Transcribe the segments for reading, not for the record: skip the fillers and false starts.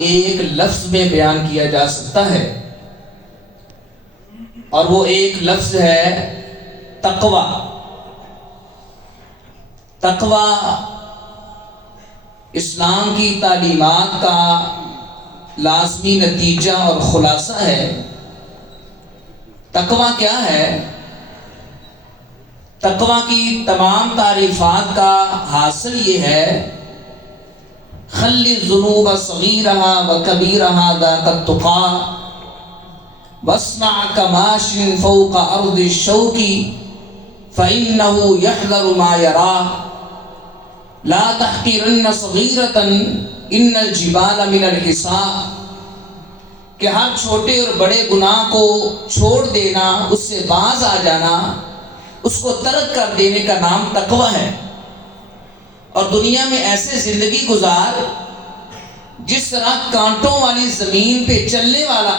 ایک لفظ میں بیان کیا جا سکتا ہے، اور وہ ایک لفظ ہے تقوی۔ تقوی اسلام کی تعلیمات کا لازمی نتیجہ اور خلاصہ ہے۔ تقوی کیا ہے؟ تقوی کی تمام تعریفات کا حاصل یہ ہے: خلی الذنوب صغیرها وکبیرها ذات التقی واصنع کماش فوق ارض الشوک فإنه يحذر ما يراه لا تحقرن صغیرة ان الجبال من الحصاء، کہ ہر چھوٹے اور بڑے گناہ کو چھوڑ دینا، اس سے باز آ جانا، اس کو ترک کر دینے کا نام تقوی ہے۔ اور دنیا میں ایسے زندگی گزار جس طرح کانٹوں والی زمین پہ چلنے والا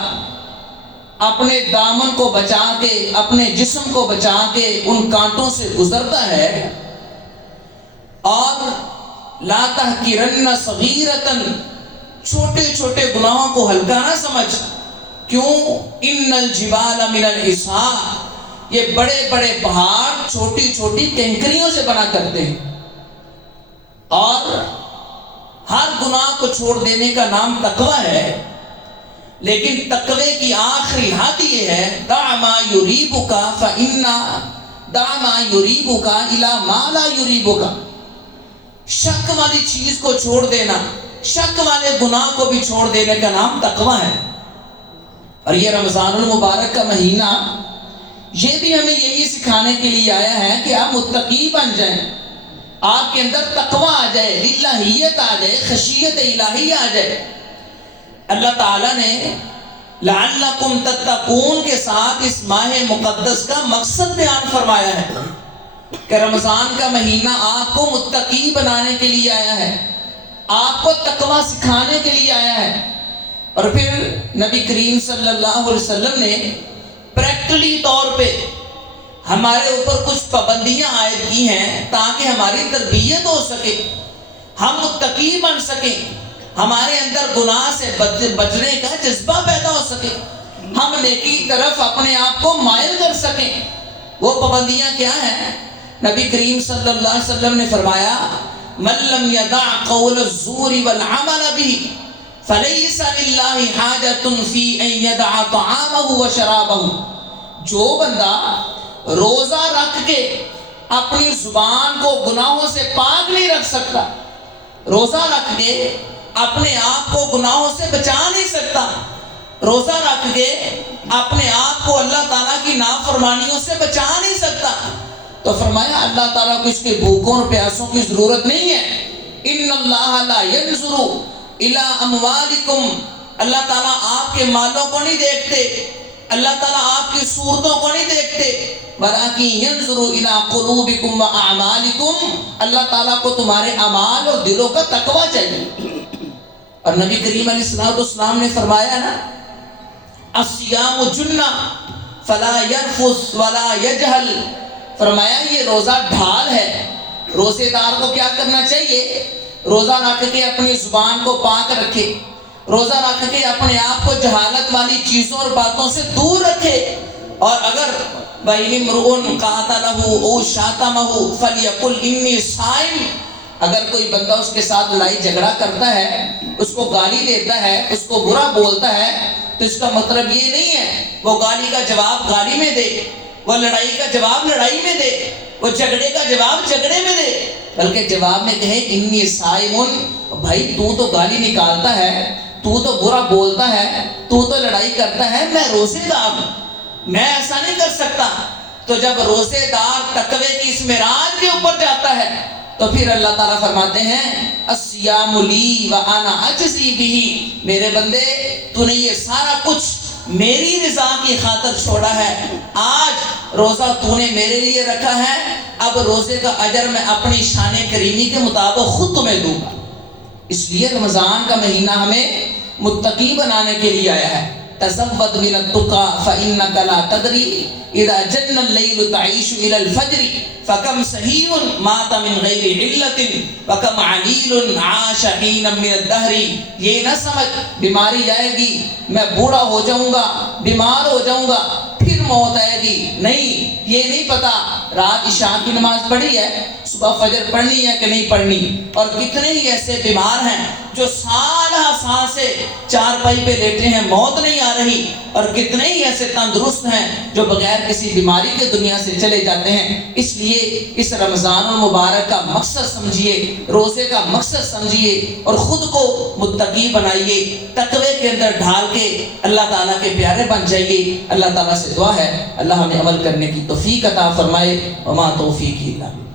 اپنے دامن کو بچا کے، اپنے جسم کو بچا کے ان کانٹوں سے گزرتا ہے۔ اور لا تحقرن صغیرۃ، چھوٹے چھوٹے گناہوں کو ہلکا نہ سمجھ۔ کیوں؟ ان الجبال من الحصاء، یہ بڑے بڑے پہاڑ چھوٹی چھوٹی کنکریوں سے بنا کرتے ہیں۔ اور ہر گناہ کو چھوڑ دینے کا نام تقوی ہے۔ لیکن تقوی کی آخری حد یہ ہے: دع ما یریبک فإن دع ما یریبک الی ما لا یریبک، شک والی چیز کو چھوڑ دینا، شک والے گناہ کو بھی چھوڑ دینے کا نام تقوی ہے۔ اور یہ رمضان المبارک کا مہینہ یہ بھی ہمیں یہی سکھانے کے لیے آیا ہے کہ آپ متقی بن جائیں، آپ کے اندر تقوی آ جائے، للہیت آ جائے، خشیت الہی آ جائے۔ اللہ تعالیٰ نے لعلکم تتقون کے ساتھ اس ماہ مقدس کا مقصد بیان فرمایا ہے کہ رمضان کا مہینہ آپ کو متقی بنانے کے لیے آیا ہے، آپ کو تقوی سکھانے کے لیے آیا ہے۔ اور پھر نبی کریم صلی اللہ علیہ وسلم نے پریکٹیکلی طور پہ ہمارے اوپر کچھ پابندیاں عائد کی ہیں تاکہ ہماری تربیت ہو سکے، ہم متقی بن سکیں، ہمارے اندر گناہ سے بچنے کا جذبہ پیدا ہو سکے، ہم نیکی کی طرف اپنے آپ کو مائل کر سکیں۔ وہ پابندیاں کیا ہیں؟ نبی کریم صلی اللہ علیہ وسلم نے فرمایا: من لم يدع قول الزور والعمل به فليس لله حاجة في ان يدع طعامه وشرابه، جو بندہ روزہ رکھ کے اپنی زبان کو گناہوں سے پاک نہیں رکھ سکتا، روزہ رکھ کے اپنے آپ کو گناہوں سے بچا نہیں سکتا، روزہ رکھ کے اپنے آپ کو اللہ تعالیٰ کی نافرمانیوں سے بچا نہیں سکتا، تو فرمایا اللہ تعالیٰ کو اس کے بھوکوں اور پیاسوں کی ضرورت نہیں ہے۔ ان اللہ لا ينظر الی اموالکم، اللہ تعالیٰ آپ کے مالوں کو نہیں دیکھتے، اللہ تعالیٰ آپ کی صورتوں کو نہیں دیکھتے، وَلَٰكِن يَنظُرُ إِلَىٰ قُلُوبِكُمْ وَأَعْمَالِكُمْ، اللہ تعالیٰ کو تمہارے اعمال اور دلوں کا تقوی چاہیے۔ اور نبی کریم علیہ السلام نے فرمایا نا: الصِّيَامُ جُنَّةٌ فَلَا يَرْفُثْ وَلَا يَجْهَلْ، فرمایا یہ روزہ ڈھال ہے۔ روزے دار کو کیا کرنا چاہیے؟ روزہ رکھ کے اپنی زبان کو پاک رکھے، روزہ رکھ کے اپنے آپ کو جہالت والی چیزوں اور باتوں سے دور رکھے۔ اور اگر وَإِنِ امْرُؤٌ قَاتَلَهُ أَوْ شَاتَمَهُ فَلْيَقُلْ إِنِّي صَائِمٌ، اگر کوئی بندہ اس کے ساتھ لڑائی جھگڑا کرتا ہے، اس کو گالی دیتا ہے، اس کو برا بولتا ہے، تو اس کا مطلب یہ نہیں ہے وہ گالی کا جواب گالی میں دے، وہ لڑائی کا جواب لڑائی میں دے، وہ جھگڑے کا جواب جھگڑے میں دے، بلکہ جواب میں کہے إِنِّي صَائِمٌ، بھائی تو گالی نکالتا ہے، تو برا بولتا ہے، تو لڑائی کرتا ہے، میں روزے دار ہوں، میں ایسا نہیں کر سکتا۔ تو جب روزے دار تقوی کی اس معراج کے اوپر جاتا ہے تو پھر اللہ تعالیٰ فرماتے ہیں: الصیام لی وانا اجزی بہ، میرے بندے تو نے یہ سارا کچھ میری رضا کی خاطر چھوڑا ہے، آج روزہ تو نے میرے لیے رکھا ہے، اب روزے کا اجر میں اپنی شان کریمی کے مطابق خود تمہیں دوں گا۔ اس لیے رمضان کا مہینہ ہمیں متقی بنانے کے لیے آیا ہے۔ تزود من التقى فإنك لا تدري إذا جن الليل تعيش إلى الفجر فكم سهي مات من غير علة وكم عليل عاش حينا من الدهر. یہ نہ سمجھ بیماری جائے گی، میں بوڑھا ہو جاؤں گا، بیمار ہو جاؤں گا، پھر موت آئے گی. نہیں، یہ نہیں پتا رات عشاء کی نماز پڑھی ہے، صبح فجر پڑھنی ہے کہ نہیں پڑھنی. اور کتنے ہی ایسے بیمار ہیں جو سال ہا سال سے چارپائی پہ لیٹے ہیں، موت نہیں آ رہی. اور کتنے ہی ایسے تندرست ہیں جو بغیر کسی بیماری کے دنیا سے چلے جاتے ہیں. اس لیے اس رمضان المبارک کا مقصد سمجھیے، روزے کا مقصد سمجھیے، اور خود کو متقی بنائیے، تقوی کے اندر ڈھال کے اللہ تعالیٰ کے پیارے بن جائیے. اللہ تعالیٰ سے دعا ہے اللہ ہمیں عمل کرنے کی توفیق عطا فرمائے. وما توفیقی الا باللہ.